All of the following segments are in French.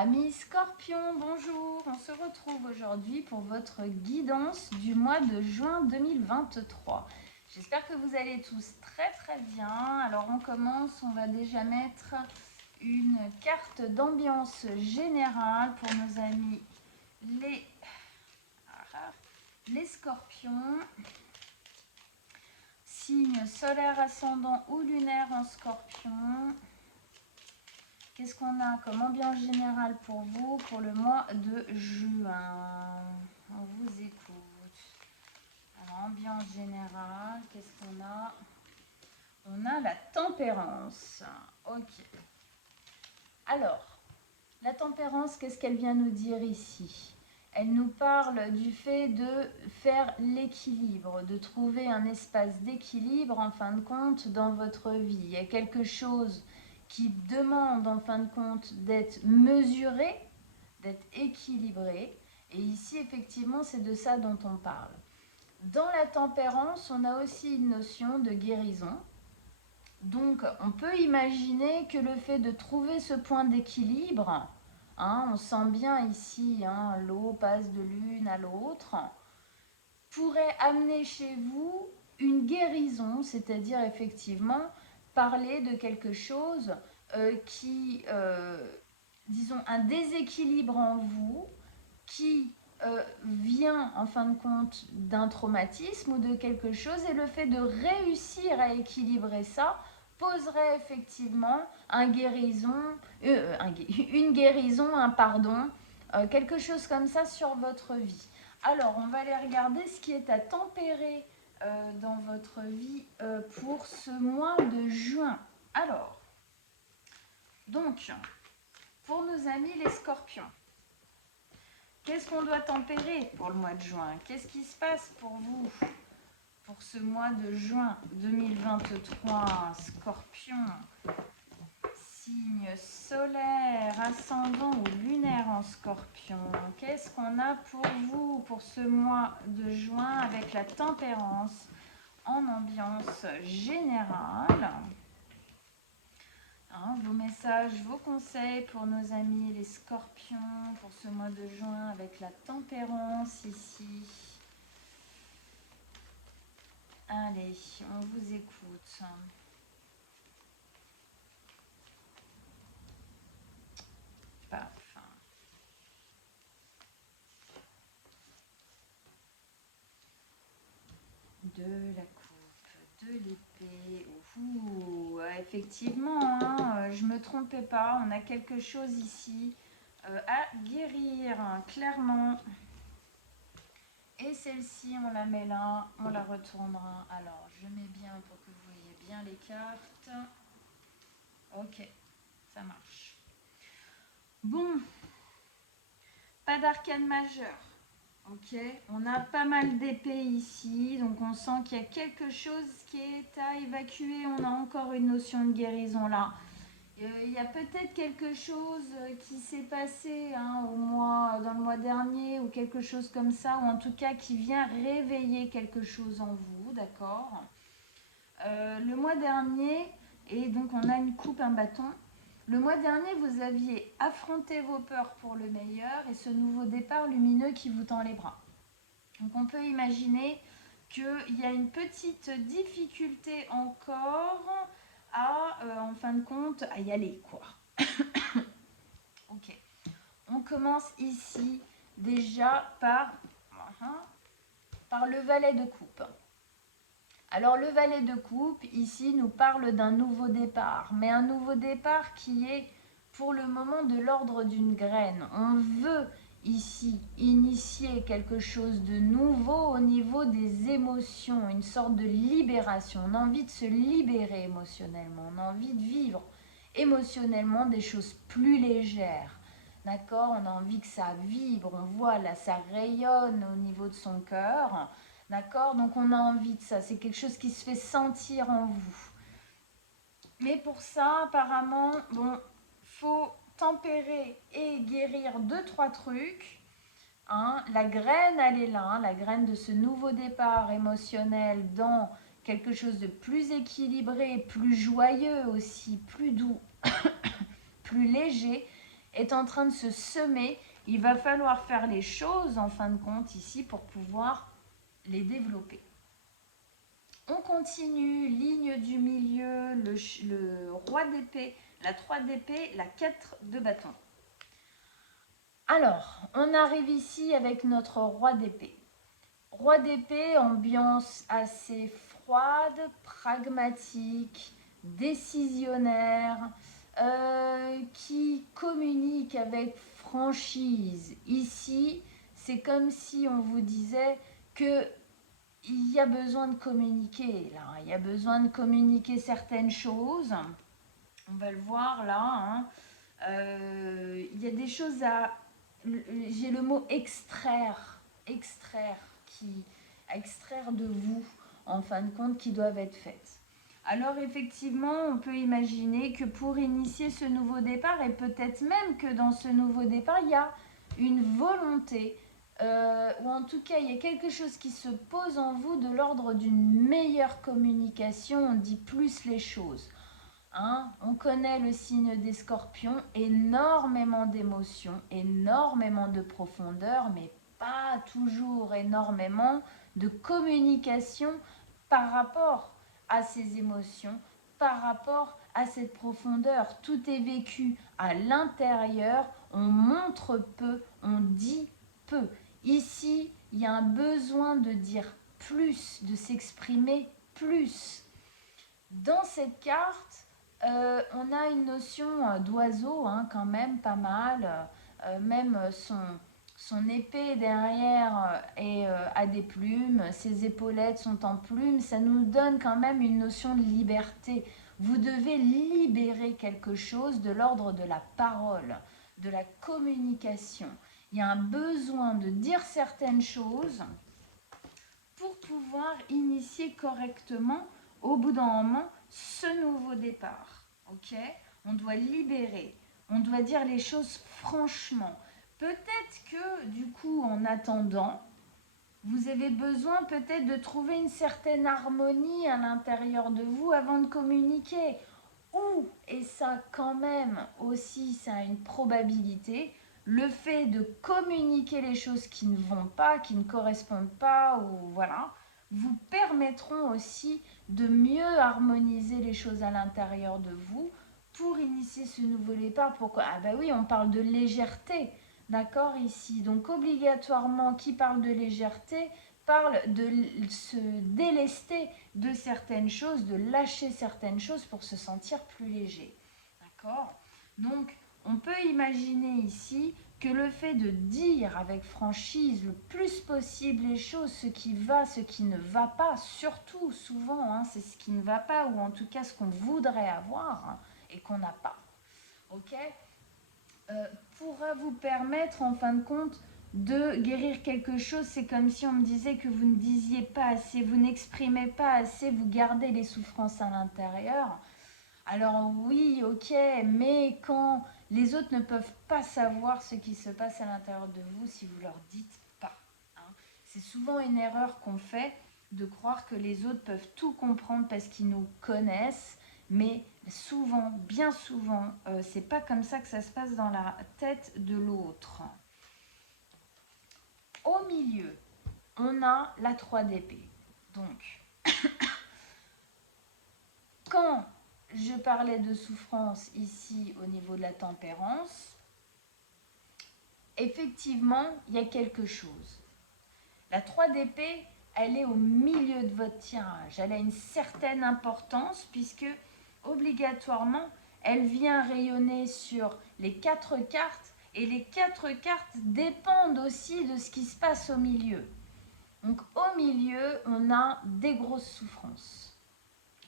Amis Scorpion, bonjour. On se retrouve aujourd'hui pour votre guidance du mois de juin 2023. J'espère que vous allez tous très bien. Alors on commence, on va déjà mettre une carte d'ambiance générale pour nos amis les Scorpions. Signe solaire, ascendant ou lunaire en Scorpion. Qu'est-ce qu'on a comme ambiance générale pour vous pour le mois de juin? On vous écoute. Alors, ambiance générale, qu'est-ce qu'on a? On a la tempérance. Ok. Alors, la tempérance, qu'est-ce qu'elle vient nous dire ici? Elle nous parle du fait de faire l'équilibre, de trouver un espace d'équilibre en fin de compte dans votre vie. Il y a quelque chose qui demande en fin de compte d'être mesuré, d'être équilibré. Et ici, effectivement, c'est de ça dont on parle. Dans la tempérance, on a aussi une notion de guérison. Donc, on peut imaginer que le fait de trouver ce point d'équilibre, on sent bien ici, l'eau passe de l'une à l'autre, pourrait amener chez vous une guérison, c'est-à-dire effectivement parler de quelque chose disons, un déséquilibre en vous qui vient en fin de compte d'un traumatisme ou de quelque chose, et le fait de réussir à équilibrer ça poserait effectivement une guérison, un pardon, quelque chose comme ça sur votre vie. Alors, on va aller regarder ce qui est à tempérer dans votre vie pour ce mois de juin. Alors, donc, pour nos amis les scorpions, qu'est-ce qu'on doit tempérer pour le mois de juin? Qu'est-ce qui se passe pour vous pour ce mois de juin 2023? Scorpion, signe solaire, ascendant ou lunaire en Scorpion. Qu'est-ce qu'on a pour vous pour ce mois de juin avec la tempérance en ambiance générale? Vos messages, vos conseils pour nos amis les Scorpions pour ce mois de juin avec la tempérance ici. Allez, on vous écoute. Paf. De la coupe, de l'épée. Effectivement, je ne me trompais pas, on a quelque chose ici à guérir, clairement. Et celle-ci, on la met là, on la retournera. Alors, je mets bien pour que vous voyez bien les cartes. Ok, ça marche. Bon, pas d'arcane majeur. Ok, on a pas mal d'épées ici, donc on sent qu'il y a quelque chose qui est à évacuer. On a encore une notion de guérison là. Il y a peut-être quelque chose qui s'est passé dans le mois dernier ou quelque chose comme ça, ou en tout cas qui vient réveiller quelque chose en vous, d'accord? Le mois dernier, et donc on a une coupe, un bâton. Le mois dernier, vous aviez affronté vos peurs pour le meilleur et ce nouveau départ lumineux qui vous tend les bras. Donc on peut imaginer qu'il y a une petite difficulté encore en fin de compte, à y aller, quoi. Ok. On commence ici déjà par le valet de coupe. Alors le valet de coupe ici nous parle d'un nouveau départ, mais un nouveau départ qui est pour le moment de l'ordre d'une graine. On veut ici initier quelque chose de nouveau au niveau des émotions, une sorte de libération. On a envie de se libérer émotionnellement, on a envie de vivre émotionnellement des choses plus légères. D'accord? On a envie que ça vibre, on voit là, ça rayonne au niveau de son cœur. D'accord? Donc on a envie de ça, c'est quelque chose qui se fait sentir en vous. Mais pour ça, apparemment, faut tempérer et guérir 2-3 trucs. La graine, elle est là, la graine de ce nouveau départ émotionnel dans quelque chose de plus équilibré, plus joyeux aussi, plus doux, plus léger. est en train de se semer. Il va falloir faire les choses, en fin de compte, ici, pour pouvoir les développer. On continue, ligne du milieu, le roi d'épée, la 3 d'épée, la 4 de bâton. Alors, on arrive ici avec notre roi d'épée. Roi d'épée, ambiance assez froide, pragmatique, décisionnaire, qui communique avec franchise. Ici, c'est comme si on vous disait que il y a besoin de communiquer. Là, il y a besoin de communiquer certaines choses. On va le voir là. Hein. Il y a des choses à... J'ai le mot extraire. Extraire de vous, en fin de compte, qui doivent être faites. Alors effectivement, on peut imaginer que pour initier ce nouveau départ, et peut-être même que dans ce nouveau départ, il y a une volonté, ou en tout cas, il y a quelque chose qui se pose en vous de l'ordre d'une meilleure communication, on dit plus les choses. Hein, on connaît le signe des scorpions, énormément d'émotions, énormément de profondeur, mais pas toujours énormément de communication par rapport à ces émotions, par rapport à cette profondeur. Tout est vécu à l'intérieur, on montre peu, on dit peu. Ici, il y a un besoin de dire plus, de s'exprimer plus. Dans cette carte, on a une notion d'oiseau, hein, quand même, pas mal. Même son épée derrière a des plumes, ses épaulettes sont en plumes. Ça nous donne quand même une notion de liberté. Vous devez libérer quelque chose de l'ordre de la parole, de la communication. Il y a un besoin de dire certaines choses pour pouvoir initier correctement au bout d'un moment ce nouveau départ. Ok, on doit libérer, on doit dire les choses franchement. Peut-être que du coup, en attendant, vous avez besoin peut-être de trouver une certaine harmonie à l'intérieur de vous avant de communiquer. Ou, et ça quand même aussi, ça a une probabilité, le fait de communiquer les choses qui ne vont pas, qui ne correspondent pas, ou voilà, vous permettront aussi de mieux harmoniser les choses à l'intérieur de vous pour initier ce nouveau départ. Pourquoi? Ah bah oui, on parle de légèreté, d'accord, ici. Donc obligatoirement, qui parle de légèreté parle de se délester de certaines choses, de lâcher certaines choses pour se sentir plus léger. D'accord? Donc, on peut imaginer ici que le fait de dire avec franchise le plus possible les choses, ce qui va, ce qui ne va pas, surtout souvent, hein, c'est ce qui ne va pas, ou en tout cas ce qu'on voudrait avoir hein, et qu'on n'a pas. Ok? Pourra vous permettre en fin de compte de guérir quelque chose. C'est comme si on me disait que vous ne disiez pas assez, vous n'exprimez pas assez, vous gardez les souffrances à l'intérieur. Alors oui, ok, mais quand les autres ne peuvent pas savoir ce qui se passe à l'intérieur de vous si vous leur dites pas. Hein. C'est souvent une erreur qu'on fait de croire que les autres peuvent tout comprendre parce qu'ils nous connaissent, mais souvent, bien souvent, c'est pas comme ça que ça se passe dans la tête de l'autre. Au milieu, on a la 3 d'épée. Donc, quand je parlais de souffrance ici au niveau de la tempérance, effectivement, il y a quelque chose. La 3 d'épée, elle est au milieu de votre tirage. Elle a une certaine importance puisque, obligatoirement, elle vient rayonner sur les 4 cartes et les 4 cartes dépendent aussi de ce qui se passe au milieu. Donc, au milieu, on a des grosses souffrances.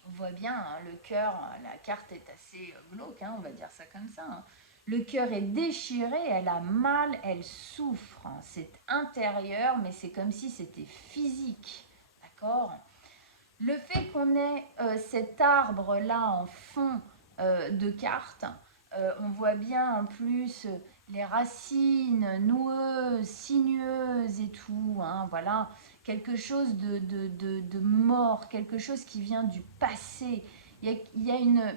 On voit bien, hein, le cœur, la carte est assez glauque, hein, on va dire ça comme ça. Hein. Le cœur est déchiré, elle a mal, elle souffre. Hein. C'est intérieur, mais c'est comme si c'était physique. D'accord? Le fait qu'on ait cet arbre-là en fond de carte, on voit bien en plus les racines noueuses, sinueuses et tout. Hein, voilà, quelque chose de mort, quelque chose qui vient du passé. Il y a une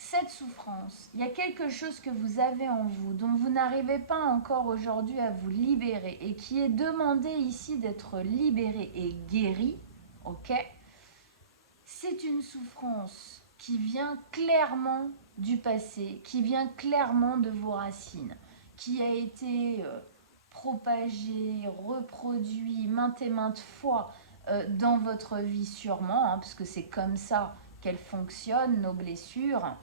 cette souffrance, il y a quelque chose que vous avez en vous, dont vous n'arrivez pas encore aujourd'hui à vous libérer, et qui est demandé ici d'être libéré et guéri, ok? C'est une souffrance qui vient clairement du passé, qui vient clairement de vos racines, qui a été propagée, reproduit maintes et maintes fois dans votre vie sûrement, hein, parce que c'est comme ça qu'elles fonctionnent, nos blessures.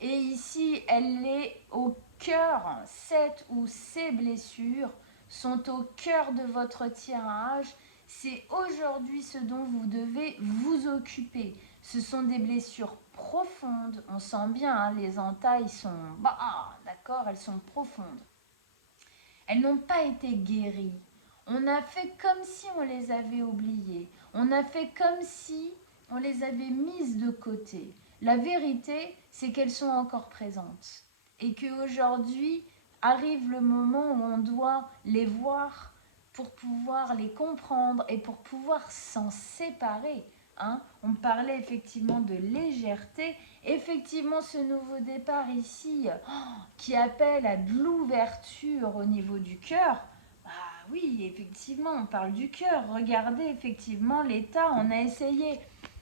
Et ici, elle est au cœur, cette ou ces blessures sont au cœur de votre tirage. C'est aujourd'hui ce dont vous devez vous occuper. Ce sont des blessures profondes. On sent bien, hein, les entailles sont... d'accord, elles sont profondes. Elles n'ont pas été guéries. On a fait comme si on les avait oubliées. On a fait comme si on les avait mises de côté. La vérité, c'est qu'elles sont encore présentes. Et qu'aujourd'hui arrive le moment où on doit les voir pour pouvoir les comprendre et pour pouvoir s'en séparer. Hein. On parlait effectivement de légèreté. Effectivement, ce nouveau départ ici, qui appelle à de l'ouverture au niveau du cœur, bah oui, effectivement, on parle du cœur. Regardez, effectivement, l'état, on a essayé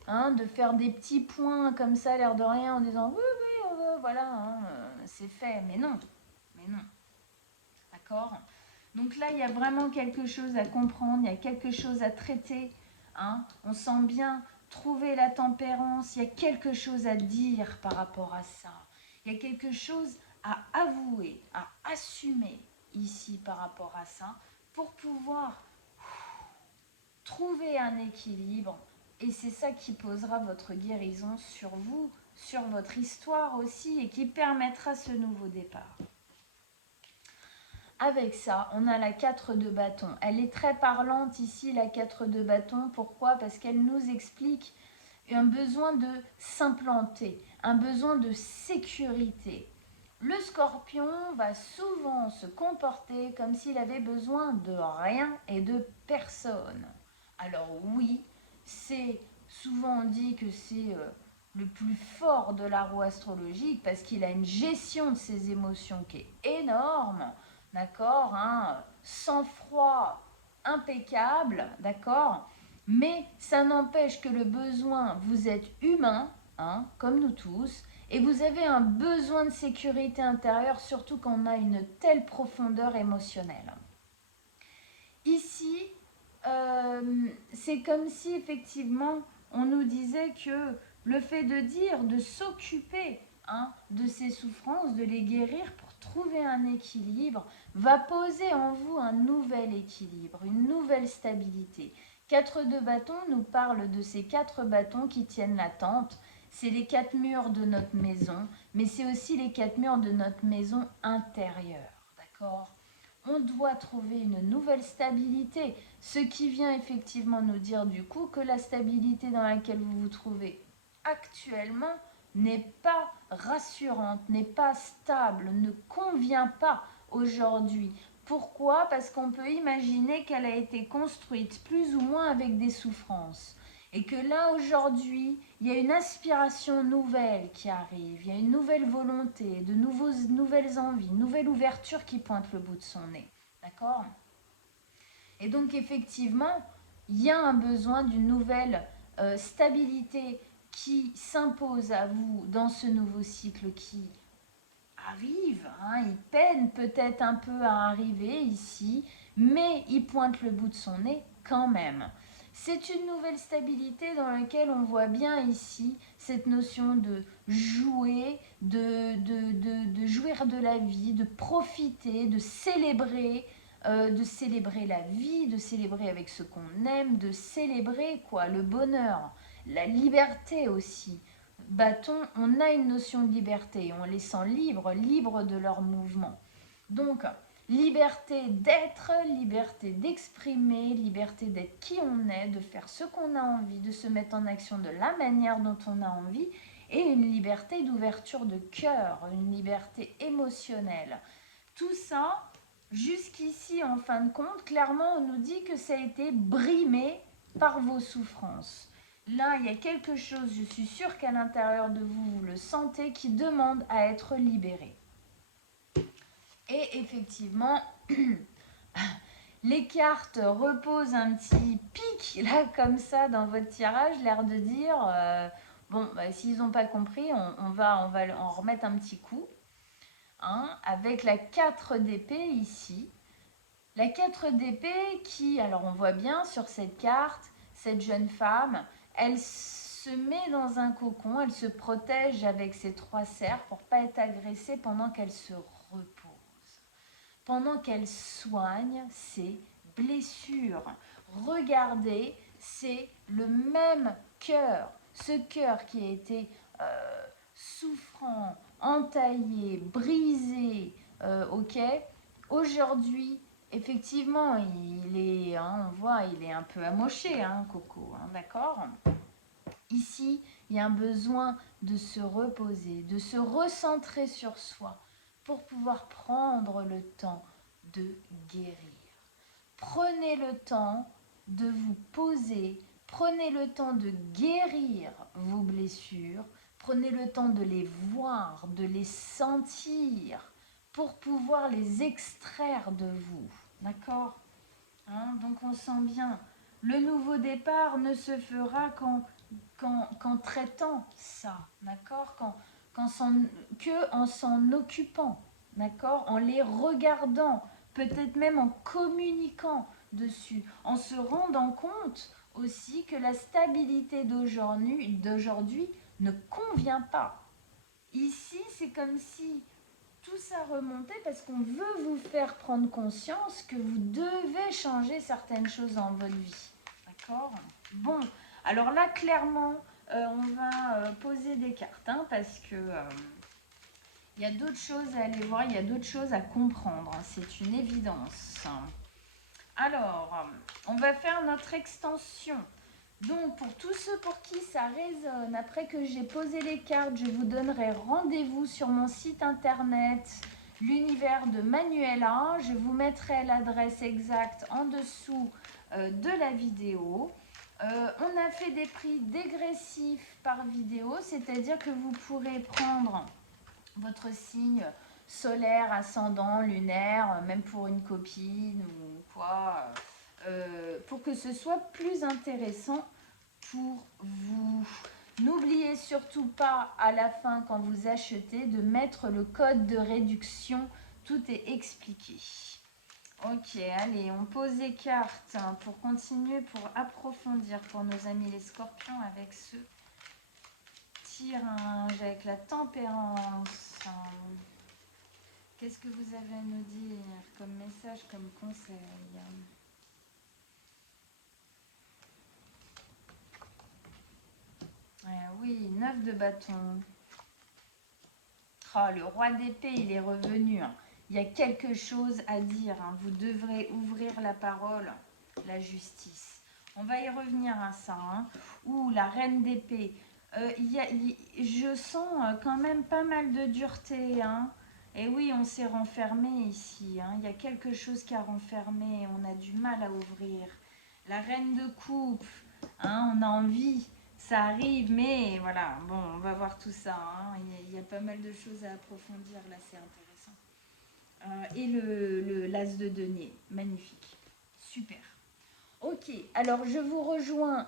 de faire des petits points comme ça, l'air de rien, en disant oui, oui, voilà, c'est fait. Mais non, d'accord? Donc là, il y a vraiment quelque chose à comprendre, il y a quelque chose à traiter. On sent bien trouver la tempérance, il y a quelque chose à dire par rapport à ça. Il y a quelque chose à avouer, à assumer ici par rapport à ça, pour pouvoir trouver un équilibre. Et c'est ça qui posera votre guérison sur vous, sur votre histoire aussi, et qui permettra ce nouveau départ. Avec ça, on a la 4 de bâton. Elle est très parlante ici, la 4 de bâton. Pourquoi? Parce qu'elle nous explique un besoin de s'implanter, un besoin de sécurité. Le scorpion va souvent se comporter comme s'il avait besoin de rien et de personne. Alors oui, c'est souvent on dit que c'est le plus fort de la roue astrologique parce qu'il a une gestion de ses émotions qui est énorme, d'accord, sang-froid impeccable, d'accord, mais ça n'empêche que le besoin, vous êtes humain, comme nous tous, et vous avez un besoin de sécurité intérieure, surtout quand on a une telle profondeur émotionnelle. Ici, c'est comme si effectivement on nous disait que le fait de dire, de s'occuper de ces souffrances, de les guérir pour trouver un équilibre, va poser en vous un nouvel équilibre, une nouvelle stabilité. 4 de bâton nous parle de ces 4 bâtons qui tiennent la tente. C'est les 4 murs de notre maison, mais c'est aussi les 4 murs de notre maison intérieure, d'accord ? On doit trouver une nouvelle stabilité, ce qui vient effectivement nous dire du coup que la stabilité dans laquelle vous vous trouvez actuellement n'est pas rassurante, n'est pas stable, ne convient pas aujourd'hui. Pourquoi? Parce qu'on peut imaginer qu'elle a été construite plus ou moins avec des souffrances. Et que là, aujourd'hui, il y a une aspiration nouvelle qui arrive, il y a une nouvelle volonté, de nouvelles envies, une nouvelle ouverture qui pointe le bout de son nez. D'accord? Et donc, effectivement, il y a un besoin d'une nouvelle stabilité qui s'impose à vous dans ce nouveau cycle qui arrive. Il peine peut-être un peu à arriver ici, mais il pointe le bout de son nez quand même. C'est une nouvelle stabilité dans laquelle on voit bien ici cette notion de jouer, de jouir de la vie, de profiter, de célébrer la vie, de célébrer avec ce qu'on aime, de célébrer quoi, le bonheur, la liberté aussi. Bâton, on a une notion de liberté, on les sent libres de leur mouvement. Donc, liberté d'être, liberté d'exprimer, liberté d'être qui on est, de faire ce qu'on a envie, de se mettre en action de la manière dont on a envie, et une liberté d'ouverture de cœur, une liberté émotionnelle. Tout ça, jusqu'ici, en fin de compte, clairement, on nous dit que ça a été brimé par vos souffrances. là, il y a quelque chose, je suis sûre qu'à l'intérieur de vous, vous le sentez, qui demande à être libéré. Et effectivement, les cartes reposent un petit pic, là, comme ça, dans votre tirage, l'air de dire, bon, bah, s'ils n'ont pas compris, on va en remettre un petit coup. Hein, avec la 4 d'épée ici. La 4 d'épée qui, alors on voit bien sur cette carte, cette jeune femme, elle se met dans un cocon, elle se protège avec ses 3 cerfs pour ne pas être agressée pendant qu'elle se repose, pendant qu'elle soigne ses blessures. Regardez, c'est le même cœur, ce cœur qui a été souffrant, entaillé, brisé, ok. Aujourd'hui, effectivement, il est, hein, on voit, il est un peu amoché, hein, Coco, hein, d'accord. Ici, il y a un besoin de se reposer, de se recentrer sur soi pour pouvoir prendre le temps de guérir. Prenez le temps de vous poser, prenez le temps de guérir vos blessures, prenez le temps de les voir, de les sentir pour pouvoir les extraire de vous. D'accord, hein, donc on sent bien, le nouveau départ ne se fera qu'en traitant ça, d'accord, en s'en occupant, d'accord, en les regardant, peut-être même en communiquant dessus, en se rendant compte aussi que la stabilité d'aujourd'hui ne convient pas. Ici, c'est comme si tout ça remontait parce qu'on veut vous faire prendre conscience que vous devez changer certaines choses dans votre vie. D'accord ? Bon, alors là, clairement, on va poser des cartes, hein, parce que il y a d'autres choses à aller voir, il y a d'autres choses à comprendre, hein, c'est une évidence. Alors, on va faire notre extension. Donc, pour tous ceux pour qui ça résonne, après que j'ai posé les cartes, je vous donnerai rendez-vous sur mon site internet, l'univers de Manuela. Je vous mettrai l'adresse exacte en dessous de la vidéo. On a fait des prix dégressifs par vidéo, c'est-à-dire que vous pourrez prendre votre signe solaire, ascendant, lunaire, même pour une copine ou quoi, pour que ce soit plus intéressant pour vous. N'oubliez surtout pas à la fin, quand vous achetez, de mettre le code de réduction. Tout est expliqué. Ok, allez, on pose les cartes pour continuer, pour approfondir pour nos amis les scorpions avec ce tirage, avec la tempérance. Qu'est-ce que vous avez à nous dire comme message, comme conseil? Oui, 9 de bâton. Oh, le roi d'épée, il est revenu. Hein. Il y a quelque chose à dire. Hein. Vous devrez ouvrir la parole, la justice. On va y revenir à ça. Hein. Ouh, la reine d'épée. Je sens quand même pas mal de dureté. Hein. Et oui, on s'est renfermé ici. Hein. Il y a quelque chose qui a renfermé. On a du mal à ouvrir. La reine de coupe. Hein, on a envie. Ça arrive, mais voilà, bon, on va voir tout ça. Hein. Il y a pas mal de choses à approfondir, là, c'est intéressant. Et l'as de denier, magnifique. Super. Ok, alors je vous rejoins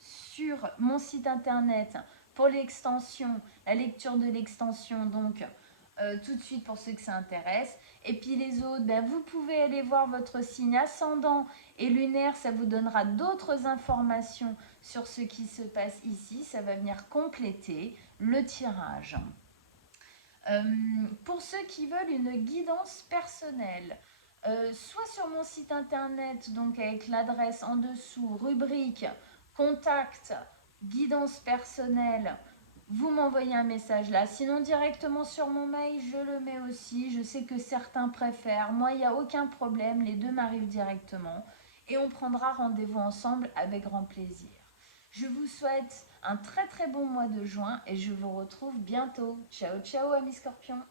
sur mon site internet pour l'extension, la lecture de l'extension, donc tout de suite pour ceux que ça intéresse. Et puis les autres, ben, vous pouvez aller voir votre signe ascendant et lunaire, ça vous donnera d'autres informations sur ce qui se passe ici. Ça va venir compléter le tirage. Pour ceux qui veulent une guidance personnelle, soit sur mon site internet, donc avec l'adresse en dessous, rubrique contact, guidance personnelle, vous m'envoyez un message là. Sinon, directement sur mon mail, je le mets aussi. Je sais que certains préfèrent. Moi, il n'y a aucun problème. Les deux m'arrivent directement. Et on prendra rendez-vous ensemble avec grand plaisir. Je vous souhaite un très très bon mois de juin et je vous retrouve bientôt. Ciao, ciao, amis scorpions.